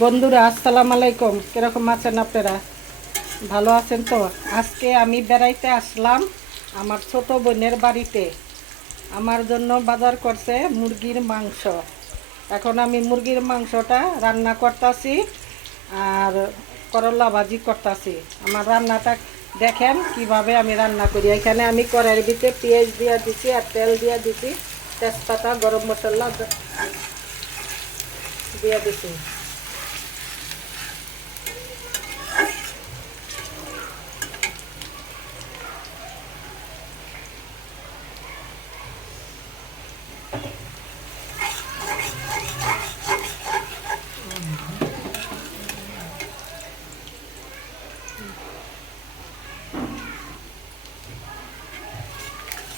বন্ধুরা আসসালামু আলাইকুম। কিরকম আছেন আপনারা? ভালো আছেন তো? আজকে আমি বেড়াইতে আসলাম আমার ছোট বোনের বাড়িতে। আমার জন্য বাজার করছে মুরগির মাংস। এখন আমি মুরগির মাংসটা রান্না করতেছি আর করলা ভাজি করতেছি। আমার রান্নাটা দেখেন কিভাবে আমি রান্না করি। এখানে আমি কড়াইয়ের ভিতরে পেঁয়াজ দিয়ে দিছি আর তেল দিয়ে দিছি, তেজপাতা গরম মশলা দিয়ে দিছি।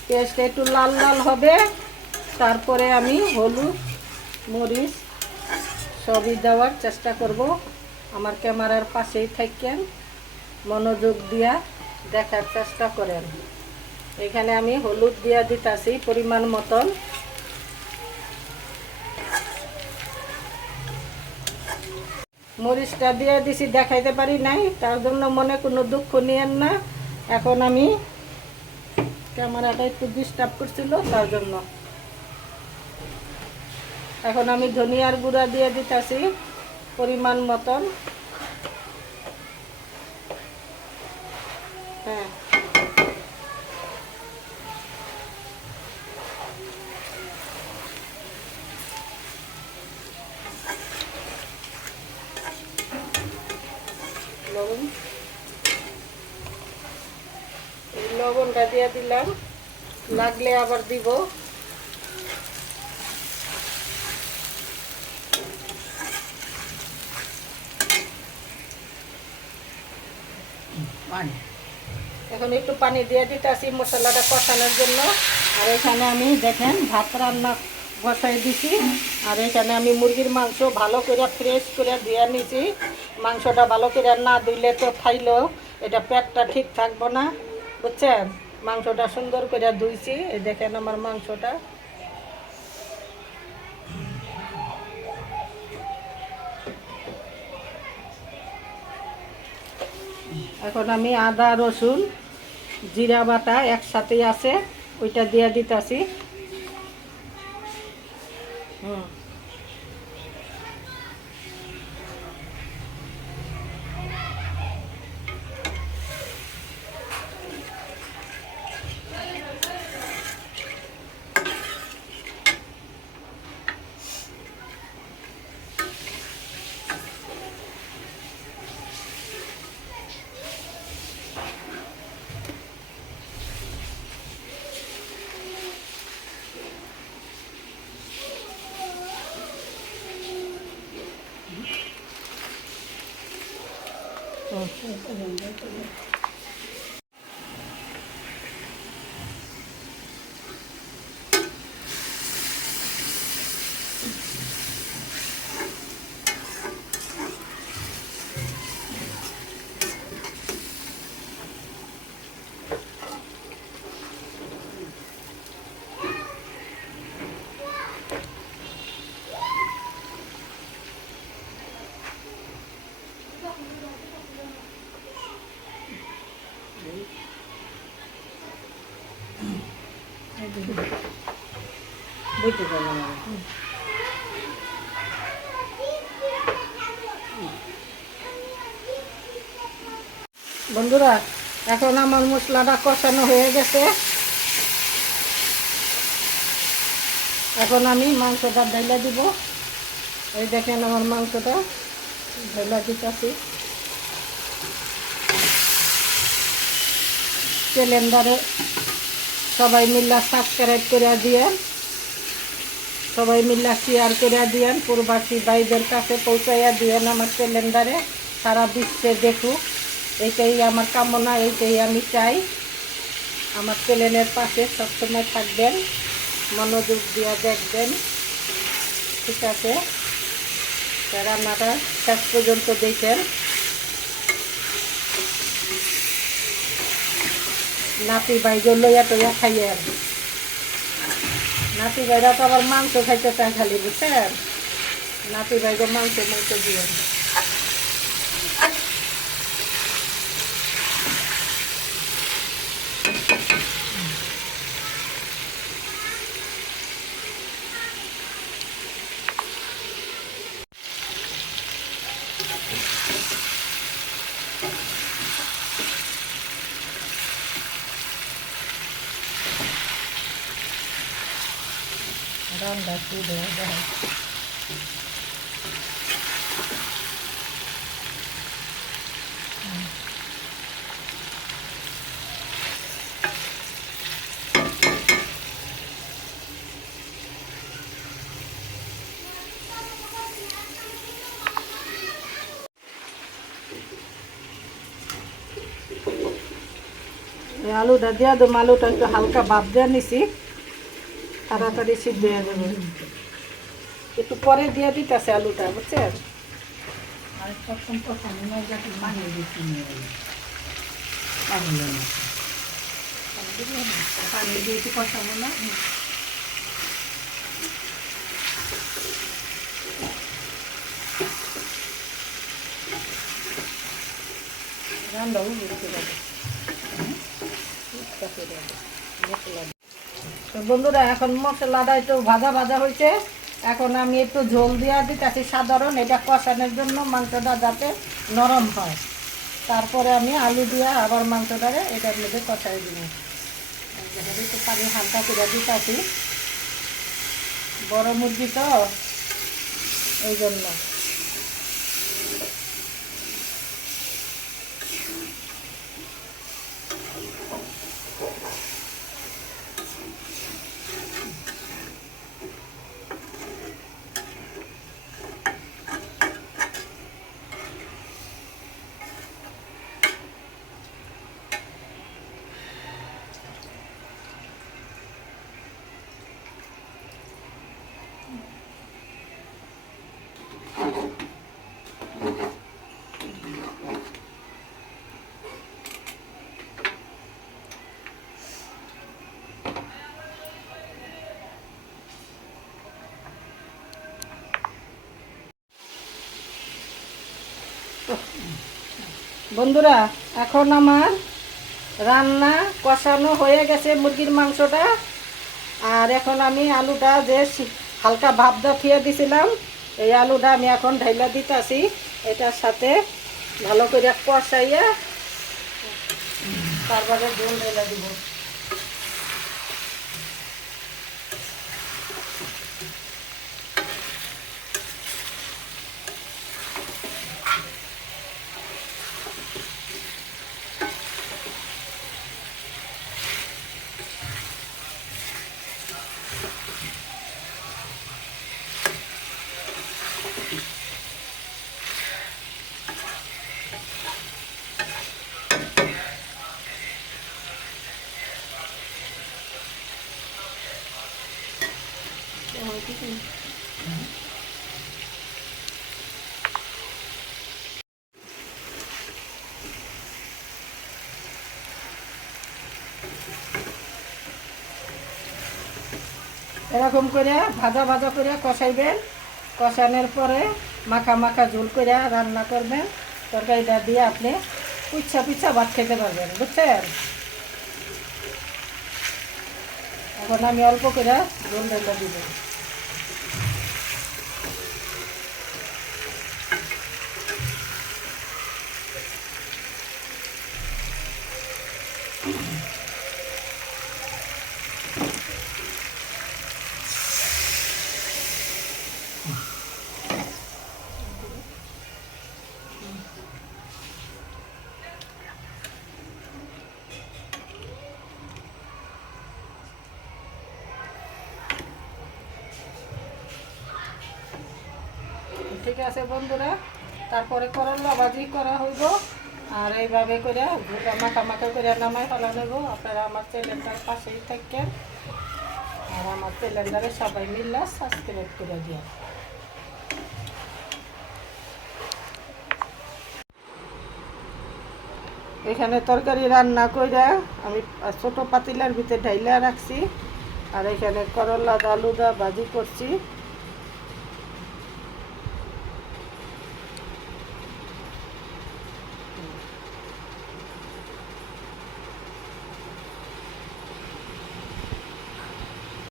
পেঁয়াজটা একটু লাল লাল হবে, তারপরে আমি হলুদ মরিচ সবই দেওয়ার চেষ্টা করব। আমার ক্যামেরার পাশেই থাকেন, মনোযোগ দিয়া দেখার চেষ্টা করেন। এখানে আমি হলুদ দিয়া দিতেছি পরিমাণ মতন। মরিচটা দিয়ে দিছি, দেখাইতে পারি নাই, তার জন্য মনে কোনো দুঃখ নিয়েন না। এখন আমি ক্যামেরাটা একটু ডিস্টার্ব করছিল, তার জন্য। এখন আমি ধনিয়ার গুঁড়া দিয়ে দিতেছি পরিমাণ মতন। হ্যাঁ, লবণ, এই লবণটা দিয়ে দিলাম, লাগলে আবার দিব। এখন একটু পানি দিয়ে দিতেছি মশলাটা কষানোর জন্য। আর এখানে আমি দেখেন ভাত রান্না বসাই দিছি। আর এখানে আমি মুরগির মাংস ভালো করে ফ্রেশ করে ধুয়ে নিছি। মাংসটা ভালো করে না ধুইলে তো খাইলেও এটা পেটটা ঠিক থাকবো না, বুঝছেন। মাংসটা সুন্দর করে ধুইছি, এই দেখেন আমার মাংসটা। এখন আমি আদা রসুন জিরা বাটা একসাথেই আছে, ওইটা দিয়ে দিতেছি। হুম, বুঝতে পারলাম। বন্ধুরা, এখন আমার মশলাটা কষানো হয়ে গেছে। এখন আমি মাংসটা ঢেলে দিব। এই দেখেন আমার মাংসটা ঢেলে দিতেছি। ক্যালেন্ডারে সবাই মিল্লা সাবস্ক্রাইব করে দিয়েন, সবাই মিল্লা শেয়ার করে দিয়েন, প্রবাসী ভাইদের কাছে পৌঁছাইয়া দিয়েন আমার ক্যালেন্ডারে, সারা বিশ্বে দেখুক। এইটাই আমার কামনা, এইটাই আমি চাই। আমার চ্যানেলের পাশে সবসময় থাকবেন, মনোযোগ দিয়ে দেখবেন, ঠিক আছে। রান্নাটা শেষ পর্যন্ত দেখেন। নাতি ভাইকে লইয়া টইয়া খাইয়েন। নাতি ভাইরা তো আবার মাংস খাইতে চায় খালি, বুঝছেন। নাতি ভাইগো মাংস মাংস দিয়ে রান্না শুরু দেওয়া আলুটা দিয়া দেবো আলুটা একটু হালকা ভাপ দিয়ে নিছি তাড়াতাড়ি সিদ্ধ হয়ে যাবে একটু পরে দিয়ে দিতেছে আলুটা বুঝছেন পানি দিয়ে একটু কষাবো না রান্নাও দিতে যাবে বন্ধুরা এখন মশলাটা একটু ভাজা ভাজা হয়েছে এখন আমি একটু ঝোল দিয়ে দিতেছি সাধারণ এটা কষানোর জন্য মাংসটা যাতে নরম হয় তারপরে আমি আলু দিয়ে আবার মাংসটারে এটার মধ্যে কষাই দিব একটু পানি হালকা করে দিতেছি বড় মুরগি তো এই জন্য বন্ধুরা এখন আমার রান্না কষানো হয়ে গেছে মুরগির মাংসটা আর এখন আমি আলুটা যে হালকা ভাপ দেখিয়ে দিছিলাম এই আলুটা আমি এখন ঢাইলা দিতেছি এটার সাথে ভালো করে কষাইয়া তারপরে ঝোল ঢাইলা দিব এরকম করে ভাজা ভাজা করে কষাইবেন কষানোর পরে মাখা মাখা ঝোল করে রান্না করবেন তরকারিটা দিয়ে আপনি পিচ্ছা পিচ্ছা ভাত খেতে পারবেন বুঝছেন এখন আমি অল্প করে ঝোল ঢেলে দিব ঠিক আছে বন্ধুরা তারপরে করলা ভাজি করা হইব আর এইভাবে করে মাখা মাখা করে নামাই ফেলা নেব আপনারা আমার চ্যানেলটার পাশেই থাকেন আর আমার চ্যানেলটারে সবাই মিলে সাবস্ক্রাইব করে দিয়ে এখানে তরকারি রান্না করে আমি ছোট পাতিলার ভিতরে ঢাইলা রাখছি আর এখানে করলা আলু দা ভাজি করছি